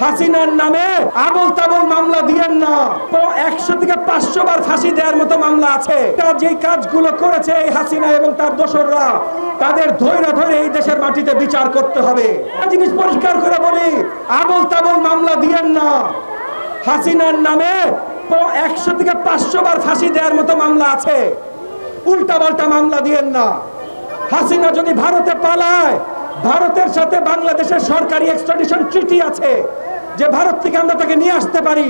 হাসিনার নামে আবল তাবল মামলা দিয়েন না। 100 থেকে 500 বার ফাঁসি দেওয়ার মতো মামলা আছে। যে কাজগুলো করেছে এই হাসিনা এবং তার দোসররা, তাদের ধৈর্য ধরে এই দেশের মাটিতে বিচার করতে হবে। জিনিস পরিষ্কার করে বলি, আবল তাবল মামলা দিয়েন না। হাসিনার নামে 100 থেকে 500 বার ফাঁসি দেওয়ার মতো মামলা আছে। উল্টাপাল্টা মামলা দিয়েন না। হাসিনা যদি ভারতে পালায়, ভারতের সাথে বাংলাদেশের সরকারি এক্সট্রাডিশন ট্রিটি আছে যে ভারত থেকে আমরা তাকে নিয়ে আসতে পারি,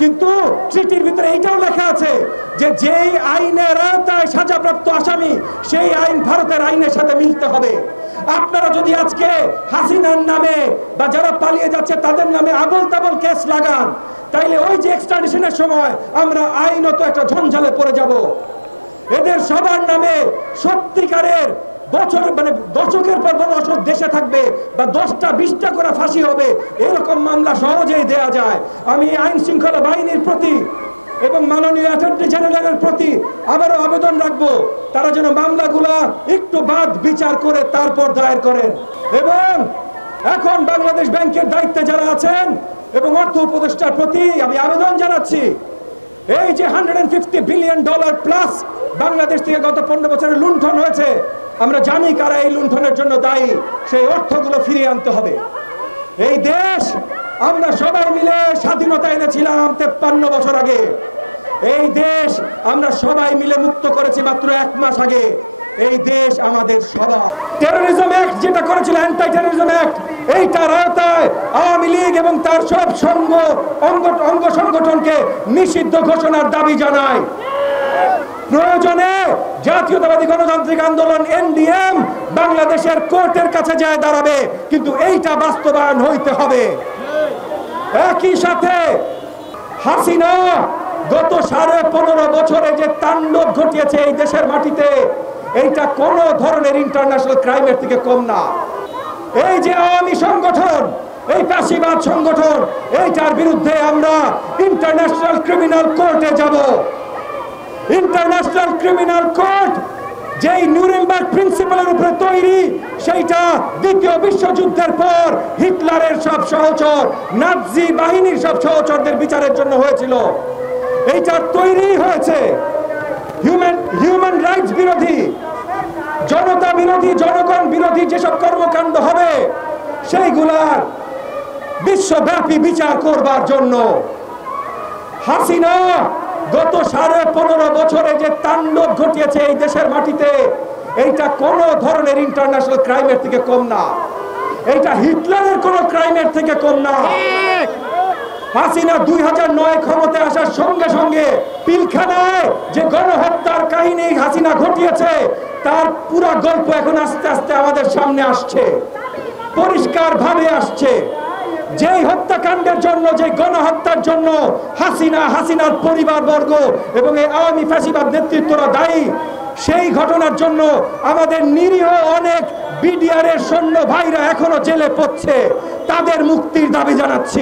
কিন্তু ট্রিটির ভিতরে এইটাও লেখা আছে যে যেই আইনের আওতায় সাজাপ্রাপ্ত আসামি সেই আইন ভারতের আইনের সাথে মিলতে হবে। আপনারা যদি আজকে হাসিনার নামে বা যারা পালিয়ে যাচ্ছে তাদের নামে আবল তাবল কেস লাগান, তাইলে ওই যে এক্সট্রাডিশনের সময় আমরা আইনত একটা ঝঞ্ঝালে পড়ে যাব। এদের সবার নামে সত্যিকারের দশকের পর দশক দেশে থাকবে বা 10টা 20টা করে ফাঁসি হবে, এরকম মামলা সহজেই দেয়া যায়। আমি আইন শৃঙ্খলা বাহিনীর প্রতি এবং মাননীয় অ্যাটর্নি জেনারেলের প্রতি আবারও আবেদন রাখবো, তারা যেন মামলাগুলা একটু বাদ বিচার করে তারপর দায়ের করেন। এবং এখন বাংলাদেশ ব্যাংকের দায়িত্বে যারা আছেন এবং অর্থ উপদেষ্টার প্রতি আমি আবেদন জানাচ্ছি, এই যে $150 বিলিয়ন প্লাস বাংলাদেশ থেকে গত 15 বছরে লুণ্ঠন হয়েছে, আমরা জানি কারা এই লুণ্ঠনের জন্য দায়ী। সেই অর্থগুলো ফিরিয়ে আনতে হবে। এই দেশ আমরা সবাই মিলে স্বাধীনতা এনেছিলাম 53 বছর আগে। এই দেশ আমরা সবাই মিলে মুক্ত করেছি মাত্র 1 মাস আগে। এই দেশ আমাদের সবার। টেরোরিজম অ্যাক্ট যেটা করেছিল, অ্যান্টি টেরোরিজম অ্যাক্ট, এইটার আওতায় আওয়ামী লীগ এবং তার সব অঙ্গ সংগঠনকে নিষিদ্ধ ঘোষণার দাবি জানায়। প্রয়োজনে জাতীয়তাবাদী গণতান্ত্রিক আন্দোলন এনডিএম বাংলাদেশের কোর্টের কাছে যায় দাঁড়াবে, কিন্তু এইটা বাস্তবায়ন হইতে হবে। একই সাথে হাসিনা গত 15.5 বছরে যে তাণ্ডব ঘটিয়েছে এই দেশের মাটিতে, এইটা কোন ধরনের ইন্টারন্যাশনাল ক্রাইমের থেকে কম না। এই যে আওয়ামী সংগঠন, এই ফ্যাসিবাদ সংগঠন, এইটার বিরুদ্ধে আমরা ইন্টারন্যাশনাল ক্রিমিনাল কোর্টে যাব। ইন্টারন্যাশনাল ক্রিমিনাল কোর্ট যেই নুরেমবার্গ প্রিন্সিপালের উপরে তৈরি, সেইটা দ্বিতীয় বিশ্বযুদ্ধের পর হিটলারের সব সহচর, নাৎজি বাহিনীর সব সহচরদের বিচারের জন্য হয়েছিল। এইটা তৈরি হয়েছে হিউম্যান রাইটস বিরোধী, জনতা বিরোধী, জনগণ বিরোধী যেসব কর্মকাণ্ড হবে সেইগুলার বিশ্বব্যাপী বিচার করবার জন্য। হাসিনা গত 15.5 বছরে যে তাণ্ডব ঘটিয়েছে এই দেশের মাটিতে, এইটা কোন ধরনের ইন্টারন্যাশনাল ক্রাইমের থেকে কম না। এইটা হিটলারের কোন ক্রাইমের থেকে কম না। হাসিনা 2009 ক্ষমতায় আসার সঙ্গে সঙ্গে পিলখানায় যে গণহত্যার কাহিনী হাসিনা ঘটিয়েছে, তার পুরো গল্প এখন আস্তে আস্তে আমাদের সামনে আসছে, পরিষ্কার ভাবে আসছে। যেই হত্যাকাণ্ডের জন্য, যে গণহত্যার জন্য হাসিনার পরিবারবর্গ এবং এই আওয়ামী ফ্যাসিবাদ নেতৃত্বরা দায়ী, সেই ঘটনার জন্য আমাদের নিরীহ অনেক বিডিআর এর সৈন্য ভাইরা এখনো জেলে পড়ছে। তাদের মুক্তির দাবি জানাচ্ছি।